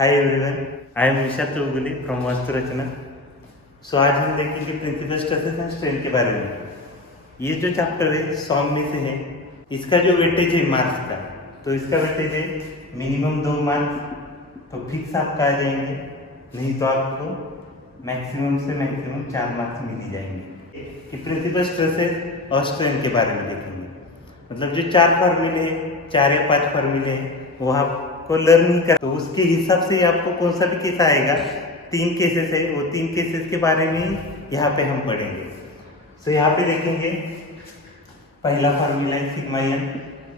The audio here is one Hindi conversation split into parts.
Hi everyone, I am Vishal Chougule from Vastu Rachana. So आज हम देखेंगे प्रिंसिपल स्ट्रेसेस एंड स्ट्रेन के बारे में। ये जो चैप्टर है 100 में से है। इसका जो वेटेज है मार्क्स का, तो इसका वेटेज है मिनिमम 2 मार्क्स, तो फिक्स आपका आ जाएंगे, नहीं तो आपको मैक्सिमम से मैक्सिमम 4 मार्क्स मिल ही जाएंगे। कि प्रिंसिपल स्ट्रेसेस और स्ट्रेन के बारे में देखेंगे, मतलब जो 4 फॉर्मूले हैं, 4 या 5 फॉर्मूले हैं, वो आपको लर्न ही कर, तो उसके हिसाब से आपको कौन सा भी केस आएगा। 3 केसेस है, वो 3 केसेस के बारे में यहाँ पे हम पढ़ेंगे। सो यहाँ पे देखेंगे पहला फार्मूला है सिग्मा एन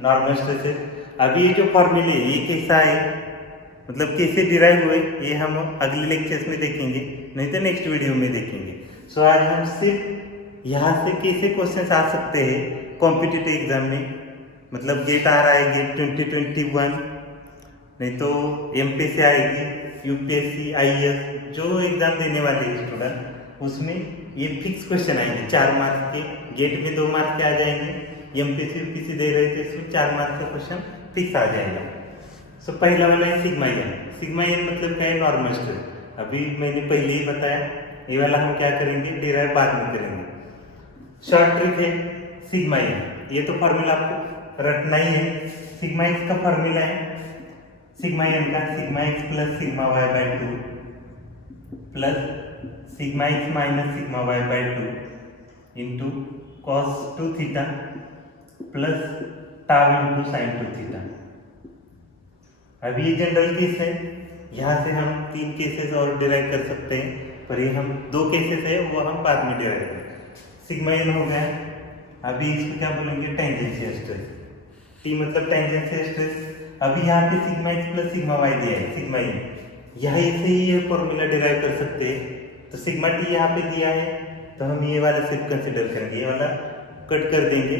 नॉर्मल स्ट्रेसेस। अभी ये जो फार्मूले ये कैसा है, मतलब कैसे डिराइव हुए, ये हम अगले लेक्चर्स में देखेंगे, नहीं तो नेक्स्ट वीडियो में देखेंगे। सो आज हम सिर्फ यहाँ से कैसे क्वेश्चन आ सकते हैं कॉम्पिटिटिव एग्जाम में, मतलब गेट आ रहा है, गेट 2021, नहीं तो एमपीएससी आएगी, यूपीएससी, आईएएस, जो एग्जाम देने वाले हैं स्टूडेंट, उसमें ये फिक्स क्वेश्चन आएंगे 4 मार्क्स के। गेट में 2 मार्क्स के आ जाएंगे, एमपीएससी यूपीएससी दे रहे थे, इसमें 4 मार्क्स का क्वेश्चन फिक्स आ जाएगा। सो पहला वाला है सिग्मा एन। सिग्मा एन मतलब क्या है, नॉर्मल स्ट्रेस। अभी मैंने पहले ही बताया, ये वाला हम क्या करेंगे, डिराइव बाद में करेंगे। शॉर्ट ट्रिक है सिग्मा एन, ये तो फॉर्मूला आपको रटना ही है। सिग्मा एक्स का फॉर्मूला है सिग्मा एन का, sigma x plus sigma Y by 2 plus sigma x minus sigma Y by 2 into cos 2 theta plus tau into sine 2 theta. अभी ये जनरल केस है, यहाँ से हम 3 केसेस और डिराइव कर सकते हैं, पर ये हम 2 केसेस है वो हम बाद में डिराइव करेंगे। सिग्मा एन हो गया। अभी इसको क्या बोलेंगे, टेंजेंशियल स्ट्रेस। टी मतलब टेंजेंशियल स्ट्रेस। अभी यहाँ पे sigma x plus sigma Y दिया है, सिग्मा एन, यहाँ से ही ये फॉर्मूला डिराइव कर सकते हैं। तो सिग्मा टी यहाँ पे दिया है, तो हम ये वाला सिर्फ कंसिडर करेंगे, ये वाला कट कर देंगे,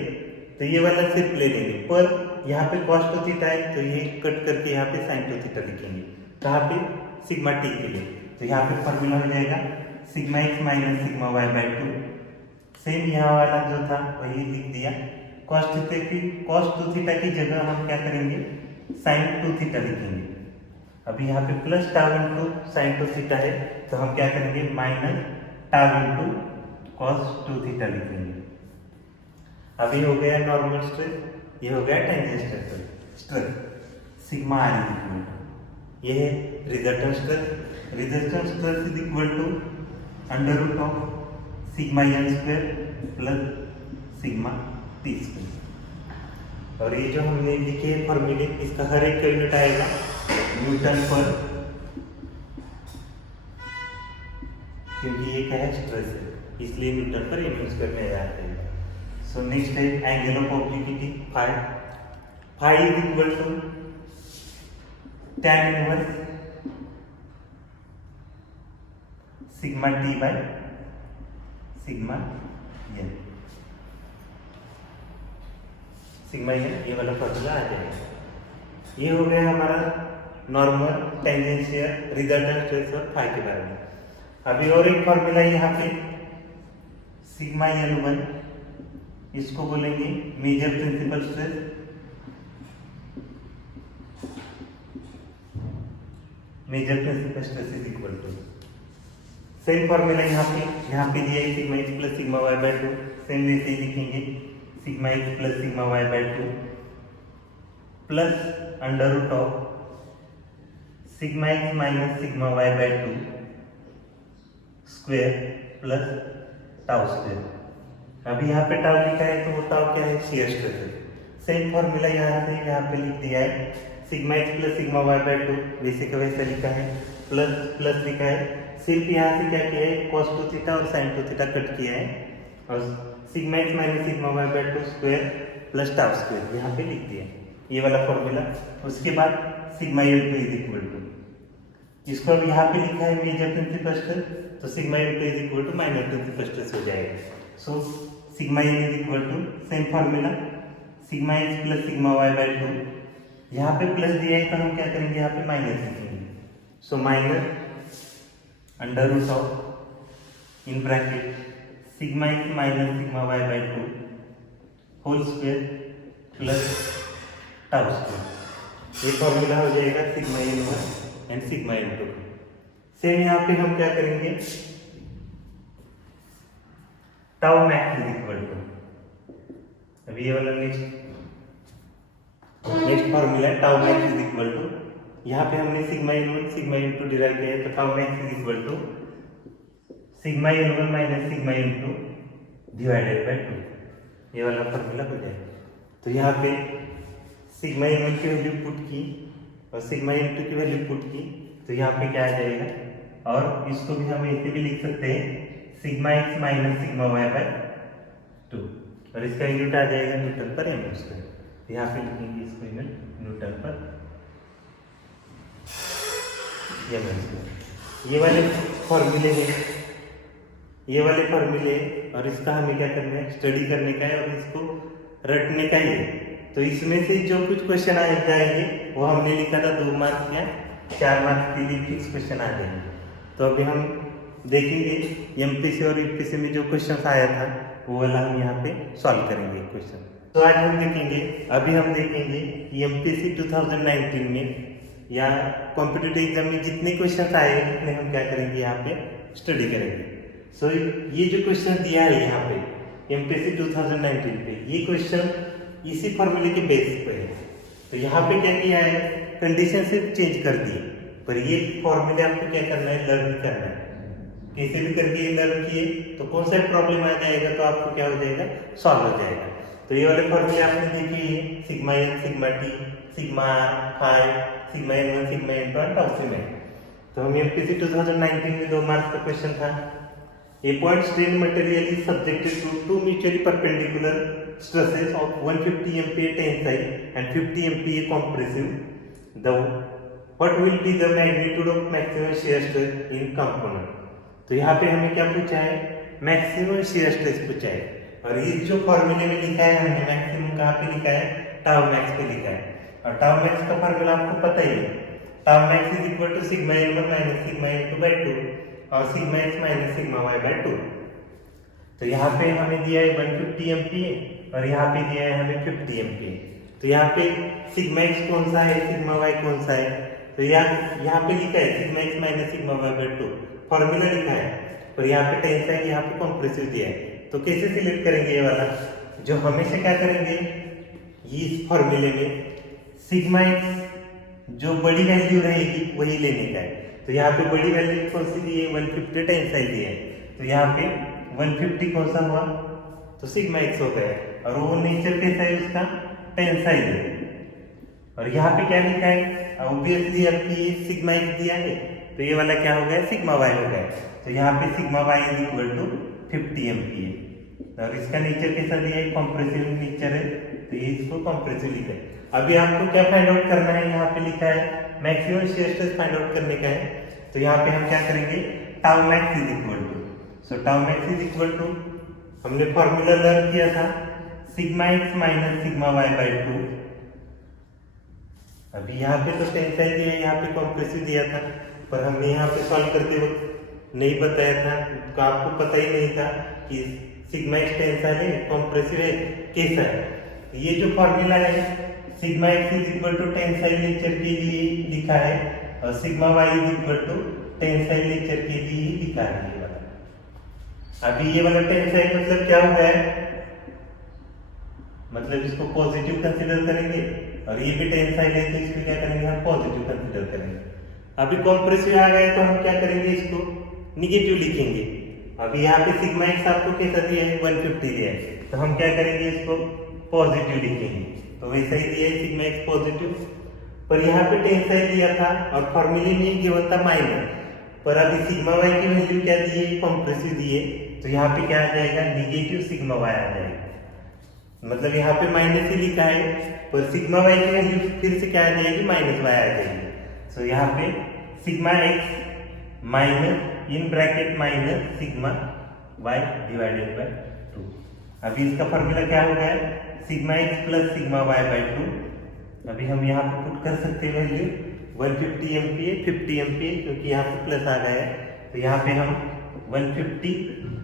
तो ये वाला सिर्फ ले लेंगे। पर यहाँ पे कॉस 2 थीटा है, तो ये कट करके यहाँ पे साइन 2 थीटा लिखेंगे, यहाँ पे सिग्मा टी के लिए। तो यहाँ पे फॉर्मूला हो जाएगा sigma x minus sigma Y by 2। Same यहाँ वाला जो था वही लिख दिया। कॉस 2 थीटा की जगह हम क्या करेंगे, साइन 2 थीटा लिखेंगे। अभी यहाँ पे plus tau into sine 2 theta है, तो हम क्या करेंगे, minus tau into cos 2 theta लिखेंगे। अभी हो गया नॉर्मल स्ट्रेस, ये हो गया tangential stress. Sigma R is equal to, ये है resultant stress. Resultant stress is equal to under root of sigma N square plus sigma T square. और ये जो हमने लिखे फॉर्मूले, इसका हर एक का यूनिट आएगा न्यूटन पर, क्योंकि ये क्या है, स्ट्रेस है, इसलिए न्यूटन पर यूज करने जाते हैं। सो नेक्स्ट है angle of obliquity phi. Phi is equal to tan inverse sigma T by sigma N. Sigma N ये वाला फॉर्मूला आ जाएगा। ये हो गया हमारा नॉर्मल, टेंजेंशियल, रिजल्टेंट स्ट्रेस और फाई के बारे में। अभी और एक फॉर्मूला यहाँ पे सिग्मा एन 1, इसको बोलेंगे major principal stress. Major principal stress is equal to, same formula यहाँ पे दिया है sigma x plus sigma Y by 2। Same वैसे ही लिखेंगे sigma x plus sigma Y by 2 plus under root of sigma x minus sigma Y by 2 square plus tau square. अभी यहाँ पे टाउ लिखा है, तो वो टाउ क्या है, शियर स्ट्रेस है। सेम फॉर्मूला यहाँ पे लिख दिया है sigma x plus sigma Y by 2, वैसे का वैसा लिखा है, प्लस प्लस लिखा है। सिर्फ यहाँ से क्या किया है, cos 2 थीटा और sin 2 थीटा कट किया है, और sigma x minus sigma Y by 2 square plus tau square यहाँ पे लिख दिया, ये वाला फॉर्मूला। उसके बाद sigma L 2 is equal to, इसको अब यहाँ पे लिखा है मेजर प्रिंसिपल स्ट्रेस, तो sigma L 2 is equal to minor principal stress हो जाएगा। So sigma L is equal to, same formula sigma x plus sigma Y by 2, यहाँ पे प्लस दिया है, तो हम क्या करेंगे, यहाँ पे माइनस लिखेंगे। So minus under root of in bracket sigma x minus sigma Y by 2 whole square plus tau square. ये फॉर्मूला हो जाएगा sigma n 1 and sigma into. Same यहाँ पे हम क्या करेंगे, tau max is equal to, अभी ये वाला नेक्स्ट फॉर्मूला है tau max is equal to, यहाँ पे हमने sigma in sigma into derive किया है, तो tau max is equal to sigma in minus sigma into divided by 2, ये वाला फॉर्मूला हो जाएगा। तो यहाँ पे सिग्मा इन की वैल्यू पुट की और सिग्मा इंटू की वैल्यू पुट की, तो यहाँ पे क्या आ जाएगा, और इसको भी हम ऐसे भी लिख सकते हैं sigma x minus sigma y by 2, और इसका यूनिट आ जाएगा न्यूटन पर एम स्क्वायर। यहाँ पे लिखेंगे इसको यूनिट न्यूटन पर एम स्क्वायर। ये वाले फॉर्मूले हैं, ये वाले फॉर्मूले, और इसका हमें क्या करना है, स्टडी करने का है और इसको रटने का ही है। तो इसमें से जो कुछ क्वेश्चन आ जाएंगे वो हमने लिखा था 2 मार्क्स या 4 मार्क्स के लिए फिक्स क्वेश्चन आ जाएंगे। तो अभी हम देखेंगे एमपीसी और यूपीसी में जो क्वेश्चन आया था वो वाला हम यहाँ पे सॉल्व करेंगे क्वेश्चन। तो आज हम देखेंगे, अभी हम देखेंगे एमपीसी 2019 में या कॉम्पिटिटिव एग्जाम में जितने क्वेश्चन आए उतने हम क्या करेंगे, यहाँ पे स्टडी करेंगे। सो ये जो क्वेश्चन दिया है यहाँ पे एमपीसी 2019 पे, ये क्वेश्चन इसी फॉर्मूले के बेसिस पे है। तो यहाँ पे क्या किया है, कंडीशन सिर्फ चेंज कर दी, पर ये फॉर्मूले आपको क्या करना है, लर्न करना है। कैसे भी करके ये लर्न किए तो कौन सा प्रॉब्लम आ जाएगा तो आपको क्या हो जाएगा, सॉल्व हो जाएगा। तो ये वाले फॉर्मूले आपने देखे हैं, sigma N sigma t sigma r five sigma n one sigma n two and tau sigma. तो हम एमपीसी 2019 में 2 मार्क्स का क्वेश्चन था, A point strain material is subjected to 2 mutually perpendicular stresses of 150 MPa tensile and 50 MPa compressive. What will be the magnitude of maximum shear stress in component? तो यहाँ पे हमें क्या पूछा है, मैक्सिमम shear stress पूछा है, और ये जो फॉर्मूले में लिखा है हमने मैक्सिमम कहाँ पे लिखा है, टाउ मैक्स पे लिखा है। और टाउ मैक्स का फॉर्मूला आपको पता ही है, tau max is equal to sigma n one minus sigma n two by 2 और sigma x minus sigma y by 2। तो यहाँ पे हमें दिया है 150 MPa और यहाँ पे दिया है हमें 50 MPa। तो यहाँ पे सिग्मा एक्स कौन सा है, सिग्मा वाई कौन सा है, तो यहाँ पे लिखा है sigma x minus sigma y by 2 formula लिखा है, पर यहाँ पे टेंसाइल यहाँ पे कॉम्प्रेसिव दिया है। तो कैसे सिलेक्ट करेंगे ये वाला, जो हमेशा क्या करेंगे, इस फॉर्मूले में सिग्मा एक्स जो बड़ी वैल्यू रहेगी वही लेने का है। तो यहाँ पे बड़ी वैल्यू कौन सी दी है, 150 टेंसाइल दी है, तो यहाँ पे 150 कौन सा हुआ, तो सिग्मा एक्स हो गया, और वो नेचर कैसा है उसका, टेंसाइल है। और यहाँ पे क्या लिखा है, ऑब्वियसली आपकी सिग्मा एक्स दिया है, तो ये वाला क्या हो गया, सिग्मा वाई हो गया। तो यहाँ पे sigma y is equal to 50 MPa, और इसका नेचर कैसा दिया है, कॉम्प्रेसिव नेचर है, तो ये इसको कॉम्प्रेसिव लिखा है। अभी आपको क्या फाइंड आउट करना है, यहाँ पे लिखा है maximum shear stress find out करने का है। तो यहाँ पे हम क्या करेंगे, tau max is equal to, so tau max is equal to, हमने फॉर्मूला लर्न किया था sigma x minus sigma y by 2। अभी यहाँ पे तो टेंसाइल दिया, यहाँ पे कॉम्प्रेसिव दिया था, पर हमने यहाँ पे सॉल्व करते वक्त नहीं बताया था, तो आपको पता ही नहीं था कि सिग्मा एक्स टेंसाइल है कॉम्प्रेसिव है कैसा है। ये जो फॉर्मूला है sigma x is equal to tensile nature के लिए लिखा है, और sigma y is equal to tensile nature के लिए लिखा है ये वाला। अभी ये वाला टेंसाइल मतलब क्या हो गया है, मतलब इसको पॉजिटिव कंसीडर करेंगे, और ये भी टेंसाइल है तो इसको क्या करेंगे, हम पॉजिटिव कंसीडर करेंगे। अभी कॉम्प्रेसिव आ गया तो हम क्या करेंगे, इसको निगेटिव लिखेंगे। अभी यहाँ पे सिग्मा एक्स आपको कैसा दिया है, 150 दिया है, तो हम क्या करेंगे, इसको पॉजिटिव लिखेंगे। तो वैसा ही दिया है सिग्मा एक्स पॉजिटिव, पर यहाँ पे टेंसाइल दिया था और फॉर्मूले में ही गिवन था माइनस, पर अभी सिग्मा वाई की वैल्यू क्या दी है, कॉम्प्रेसिव दी है, तो यहाँ पे क्या आ जाएगा, निगेटिव सिग्मा वाई आ जाएगा। मतलब यहाँ पे माइनस ही लिखा है, पर सिग्मा वाई की वैल्यू फिर से क्या आ जाएगी, माइनस वाई आ जाएगी। सो यहाँ पे sigma x minus in bracket minus sigma y divided by 2। अभी इसका फॉर्मूला क्या हो गया, sigma x plus sigma y by 2। अभी हम यहाँ पे पुट कर सकते हैं वैल्यू 150 MPa 50 MPa, क्योंकि यहाँ पे प्लस आ गया है, तो यहाँ पे हम 150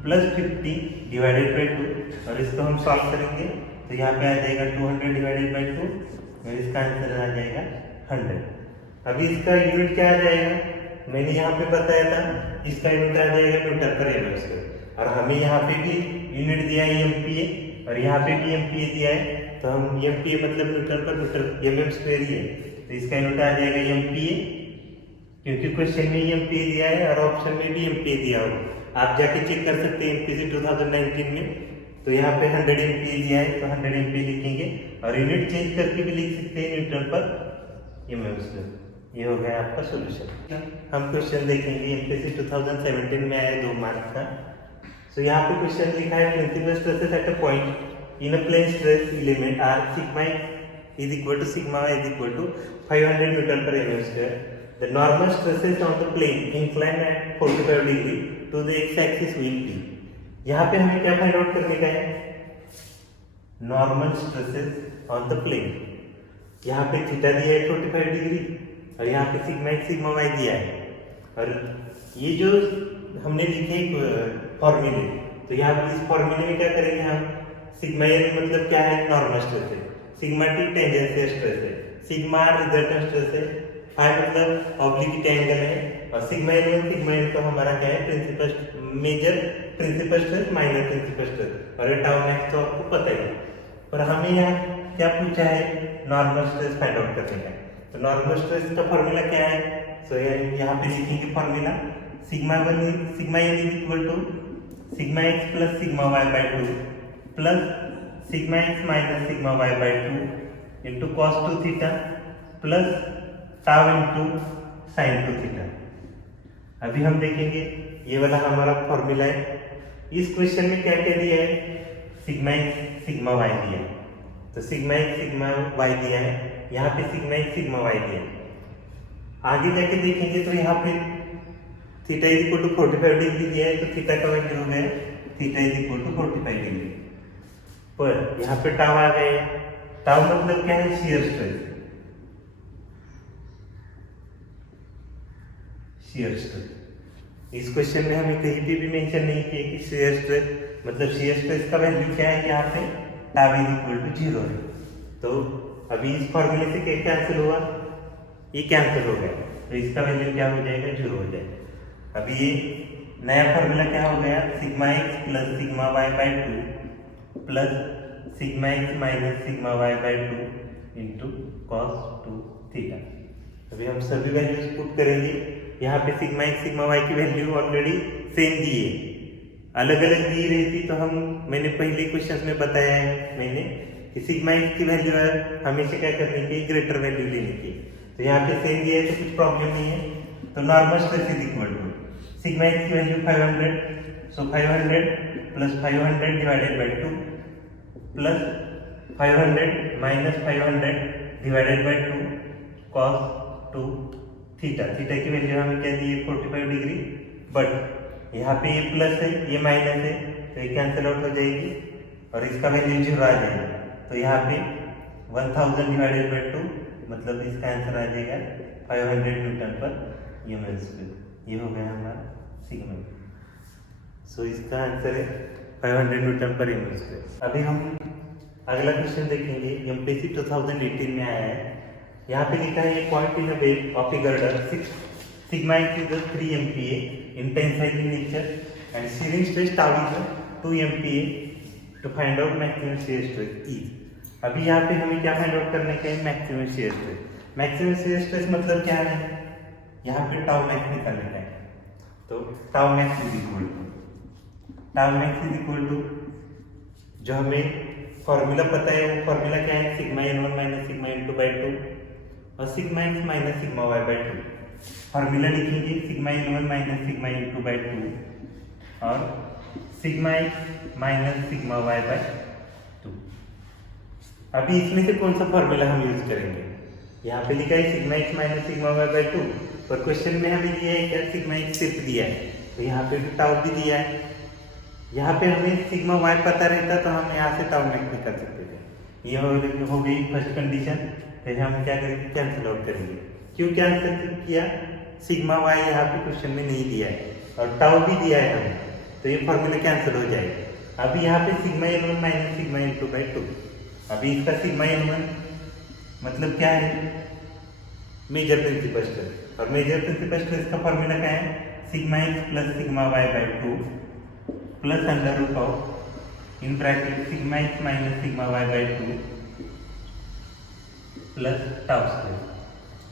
प्लस 50 डिवाइडेड बाय 2, और इसको हम सॉल्व करेंगे तो यहाँ पे आ जाएगा 200 डिवाइडेड बाय 2, और इसका आंसर आ जाएगा 100। अभी इसका यूनिट क्या आ जाएगा, मैंने यहाँ पे बताया था, इसका यूनिट आ जाएगा न्यूटन पर एमएम स्क्वायर, और हमें यहाँ पे भी यूनिट दिया है एमपीए, और यहाँ पे भी एमपीए दिया है, तो हम एमपीए मतलब न्यूटन पर मीटर एमएम स्क्वायर ही है, तो इसका यूनिट आ जाएगा एमपीए, क्योंकि क्वेश्चन में एमपीए दिया है और ऑप्शन में भी एमपीए दिया होगा। आप जाके चेक कर सकते हैं एमपीसी 2019 में, तो यहाँ पे 100 एमपीए दिया है, तो 100 एमपीए लिखेंगे, और यूनिट चेंज करके भी लिख सकते हैं न्यूटन पर एमएम स्क्वायर। ये हो गया आपका सोल्यूशन। हम क्वेश्चन देखेंगे, एमपीसी 2017 में आया 2 मार्क्स का। सो यहाँ पे क्वेश्चन लिखा है, principal stresses at a point in a plane stress element are sigma is equal to sigma is equal to 500 newton पर mm square. The normal stresses on the plane incline at 45 degree to the x axis will be. यहाँ पे हमें क्या फाइंड आउट करने का है, normal stresses on the plane. यहाँ पे थीटा दिया है 45 डिग्री, और यहाँ पे सिग्मा एक्स सिग्मा वाई दिया है, और ये जो हमने लिखे फॉर्मूले, तो यहाँ पे इस फॉर्मूले में क्या करेंगे हम, सिग्मा एन मतलब क्या है, नॉर्मल स्ट्रेस है, सिग्मा टी टेंजेंशियल स्ट्रेस है, सिग्मा आर रिजल्टेंट स्ट्रेस है, फाई मतलब ऑब्लिक्विटी एंगल है, और सिग्मा एन तो हमारा क्या है, principal major principal stress minor principal stress, और ये टाउ मैक्स तो आपको पता ही है। पर हमें यहाँ क्या पूछा है, नॉर्मल स्ट्रेस फाइंड आउट करने का। तो नॉर्मल स्ट्रेस का फॉर्मूला क्या है, सो यहाँ पे लिखेंगे formula, sigma n is equal to sigma x plus sigma Y by 2 plus sigma x minus sigma Y by 2 into cos 2 theta plus tau into sine 2 theta. अभी हम देखेंगे ये वाला हमारा फॉर्मूला है। इस क्वेश्चन में क्या क्या दिया है, सिग्मा एक्स सिग्मा वाई दिया है, तो सिग्मा एक्स सिग्मा वाई दिया है, यहाँ पे सिग्मा एक्स सिग्मा वाई दिया है। आगे जाके देखेंगे तो यहाँ पे theta is equal to 45 degree दिया है, तो थीटा का वैल्यू हो गया theta is equal to 45 degree, पर यहाँ पे टाउ आ गए, टाउ मतलब क्या है, शियर स्ट्रेस, शियर स्ट्रेस। इस क्वेश्चन में हमें कहीं पे भी मेंशन नहीं किया कि शियर स्ट्रेस मतलब शियर स्ट्रेस का वैल्यू क्या है, यहाँ पे टाउ इज इक्वल टू 0 है। तो अभी इस फॉर्मूले से क्या कैंसिल हुआ, ये कैंसिल हो गया, तो इसका वैल्यू क्या हो जाएगा, 0 हो जाएगा। अभी ये नया फॉर्मूला क्या हो गया, sigma x plus sigma Y by 2 plus sigma x minus sigma Y by 2 into cos 2 theta. अभी हम सभी वैल्यूज पुट करेंगे। यहाँ पे सिग्मा एक्स सिग्मा वाई की वैल्यू ऑलरेडी सेम दी है, अलग अलग दी रहती तो मैंने पहले क्वेश्चन में बताया है मैंने कि सिग्मा एक्स की वैल्यू हमेशा क्या करने की, ग्रेटर वैल्यू लेने की। तो यहाँ पे सेम दिया है तो कुछ प्रॉब्लम नहीं है। तो normal stress is equal to sigma x की value 500, so 500 plus 500 divided by 2 plus 500 minus 500 divided by 2 cos 2 theta. Theta की वैल्यू हमें क्या दी है, 45 डिग्री, बट यहाँ पे ये प्लस है ये माइनस है, तो ये कैंसिल आउट हो जाएगी और इसका वैल्यू 0 आ जाएगा। तो यहाँ पे 1000 डिवाइडेड बाई 2 मतलब इसका आंसर आ जाएगा 500 न्यूटन पर एमएम स्क्वायर। ये हो गया हमारा सिग्मा। सो इसका आंसर है 500 न्यूटन पर एमएम स्क्वायर। अभी हम अगला क्वेश्चन देखेंगे, एमपीसी 2018 में आया है। यहाँ पे लिखा है point in a wave of A girder sigma x is 3 MPa in tensile in nature and shearing stress tau is 2 MPa to find out maximum shear stress E। अभी यहाँ पे हमें क्या फाइंड आउट करने का है, maximum shear stress। Maximum shear stress मतलब क्या है, यहाँ पे टाउ मैक्स निकालने का है। तो tau max is equal to जो हमें फॉर्मूला पता है वो फॉर्मूला क्या है, sigma n1 minus sigma n2 by 2 और sigma x minus sigma y by 2। Formula लिखेंगे sigma n1 minus sigma n2 by 2 और sigma x minus sigma y by 2। अभी इसमें से कौन सा फॉर्मूला हम यूज करेंगे, यहाँ पे लिखा है sigma x minus sigma y by 2, पर क्वेश्चन में हमें दिया है क्या, सिग्मा x सिर्फ दिया है, तो यहाँ पे भी टाउ भी दिया है। यहाँ पे हमें सिग्मा y पता रहता तो हम यहाँ से टाउ मैक्स निकाल सकते थे। ये हो गई फर्स्ट कंडीशन। तो हम क्या करेंगे, कैंसिल आउट करेंगे। क्यों कैंसिल किया, सिग्मा y यहाँ पे क्वेश्चन में नहीं दिया है और टाउ भी दिया है हमें, तो ये फॉर्मूला कैंसिल हो जाएगा। अभी यहाँ पे sigma n1 minus sigma n2 by 2। अभी इसका सिग्मा n1 मतलब क्या है, मेजर प्रिंसिपल स्ट्रेस। और मेजर प्रिंसिपल स्ट्रेस का फॉर्मूला क्या है? Sigma x plus sigma Y by two plus under root of in bracket sigma x minus sigma Y by two plus tau square.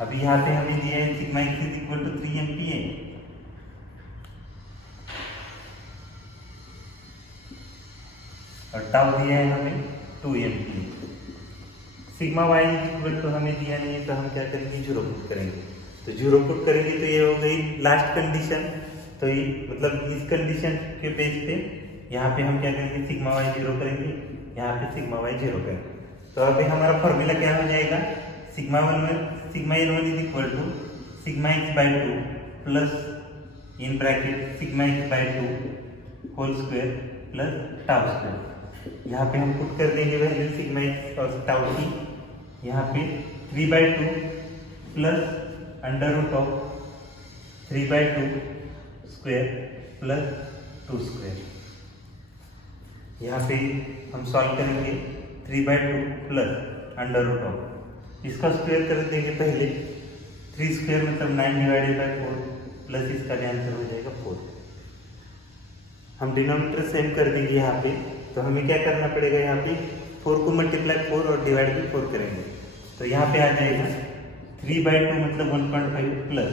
अभी यहाँ पे हमें दिया है sigma x is equal to 3 MPa और टाउ दिया है हमें 2 MPa। Sigma y equal to हमें दिया नहीं है, तो हम क्या करेंगे? जीरो पुट करेंगे। तो जीरो पुट करेंगे तो ये हो गई लास्ट कंडीशन। तो ये मतलब इस कंडीशन के बेस पे यहाँ पे हम क्या करेंगे? सिग्मा वाई जीरो करेंगे, यहाँ पे सिग्मा वाई जीरो करेंगे। तो अभी हमारा फॉर्मूला क्या हो जाएगा? Sigma n one is equal to sigma x by two plus in bracket sigma x by two whole square plus tau square. यहाँ पे हम पुट कर देंगे वैल्यू सिग्मा एक्स और टाउ की। यहाँ पे 3/2 plus under root of 3/2 square plus 2 square. यहाँ पे हम सॉल्व करेंगे 3/2 प्लस अंडर रूट ऑफ, इसका स्क्वायर कर देंगे पहले। 3 स्क्वायर मतलब 9/4 प्लस इसका भी आंसर हो जाएगा 4। हम डिनोमिनेटर सेम कर देंगे यहाँ पे। तो हमें क्या करना पड़ेगा? यहाँ पे 4 को मल्टीप्लाई 4 और डिवाइड भी 4 करेंगे। तो यहाँ पे आ जाएगा 3/2 मतलब 1.5 plus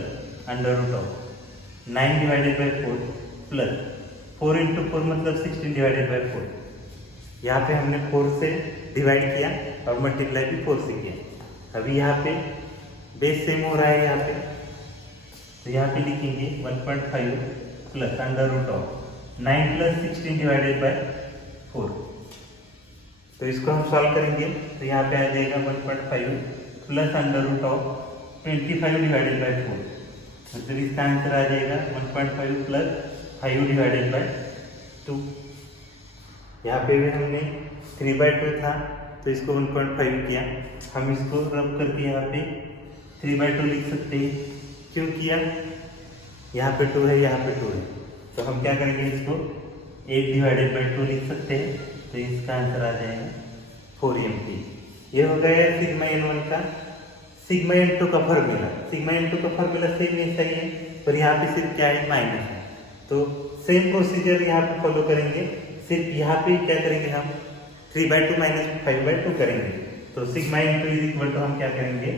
under root of 9/4 plus 4 × 4 मतलब 16/4। यहाँ पे हमने 4 से डिवाइड किया और मल्टीप्लाई भी 4 से किया। अभी यहाँ पे बेस सेम हो रहा है यहाँ पे, तो यहाँ पे लिखेंगे 1.5 प्लस अंडर रूट ऑफ 9 + 16/4। तो इसको हम सॉल्व करेंगे तो यहाँ पे आ जाएगा 1.5 प्लस अंडर रूट ऑफ 25/4, मतलब इसका आंसर आ जाएगा 1.5 प्लस 5/2। यहाँ पे भी हमने 3/2 था तो इसको 1.5 किया। हम इसको रब करके यहाँ पे 3/2 लिख सकते हैं। क्यों किया? यहाँ पे 2 है, यहाँ पे 2 है, तो हम क्या करेंगे? इसको 8/2 लिख सकते हैं। तो इसका आंसर आ जाएगा 4 MPa। ये हो गया सिग्मा N1 का। सिग्मा N2 का फॉर्मूला, सिग्मा N2 का फॉर्मूला सेम ऐसा ही है, पर यहाँ पे सिर्फ क्या है? माइनस है। तो सेम प्रोसीजर यहाँ पे फॉलो करेंगे, सिर्फ यहाँ पे क्या करेंगे? हम 3/2 माइनस 5/2 करेंगे। तो sigma N2 is equal to हम क्या करेंगे?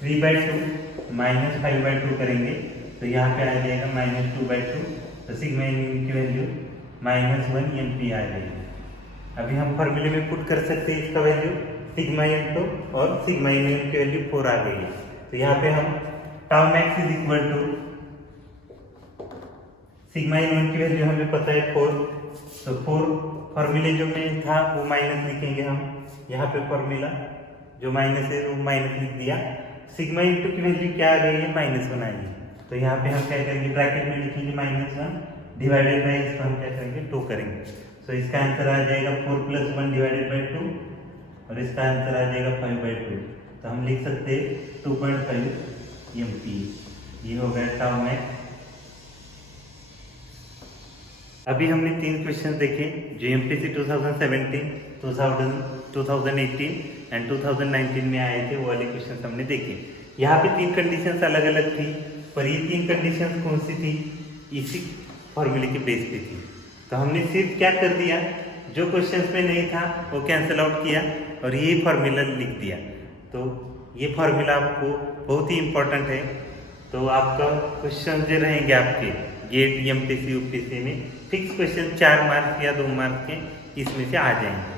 3/2 माइनस 5/2 करेंगे। तो यहाँ पे आ जाएगा -2/2। तो सिग्मा N की वैल्यू -1 MPa आ जाएगी। अभी हम फॉर्मूले में पुट कर सकते हैं इसका वैल्यू सिग्मा N2 और सिग्मा N1 की वैल्यू 4 आ गई है। तो यहाँ पे हम tau max is equal to sigma N1 की वैल्यू हमें पता है 4। तो 4 फॉर्मूले जो में था वो माइनस लिखेंगे हम। यहाँ पे फॉर्मूला जो माइनस है वो माइनस लिख दिया। सिग्मा N2 की वैल्यू क्या आ गई है? -1 आई है। तो यहाँ पे हम क्या करेंगे? ब्रैकेट में लिखेंगे -1 डिवाइडेड बाई इसको हम क्या करेंगे? 2 करेंगे। तो इसका आंसर आ जाएगा 4 + 1 / 2 और इसका आंसर आ जाएगा 5/2। तो हम लिख सकते हैं 2.5 MPa। ये हो गया टाउ मैक्स। अभी हमने 3 क्वेश्चन देखे जो MPSC 2017, 2018 एंड 2019 में आए थे, वो वाले क्वेश्चन हमने देखे। यहाँ पे 3 कंडीशंस अलग अलग थी, पर ये 3 कंडीशंस कौन सी थी? इसी फॉर्मूले के बेस पे थी। तो हमने सिर्फ क्या कर दिया? जो क्वेश्चंस में नहीं था वो कैंसिल आउट किया और ये फॉर्मूला लिख दिया। तो ये फॉर्मूला आपको बहुत ही इम्पोर्टेंट है। तो आपका क्वेश्चन जो रहेंगे आपके गेट MPSC UPSC में फिक्स क्वेश्चन 4 मार्क्स या 2 मार्क्स के इसमें से आ जाएंगे।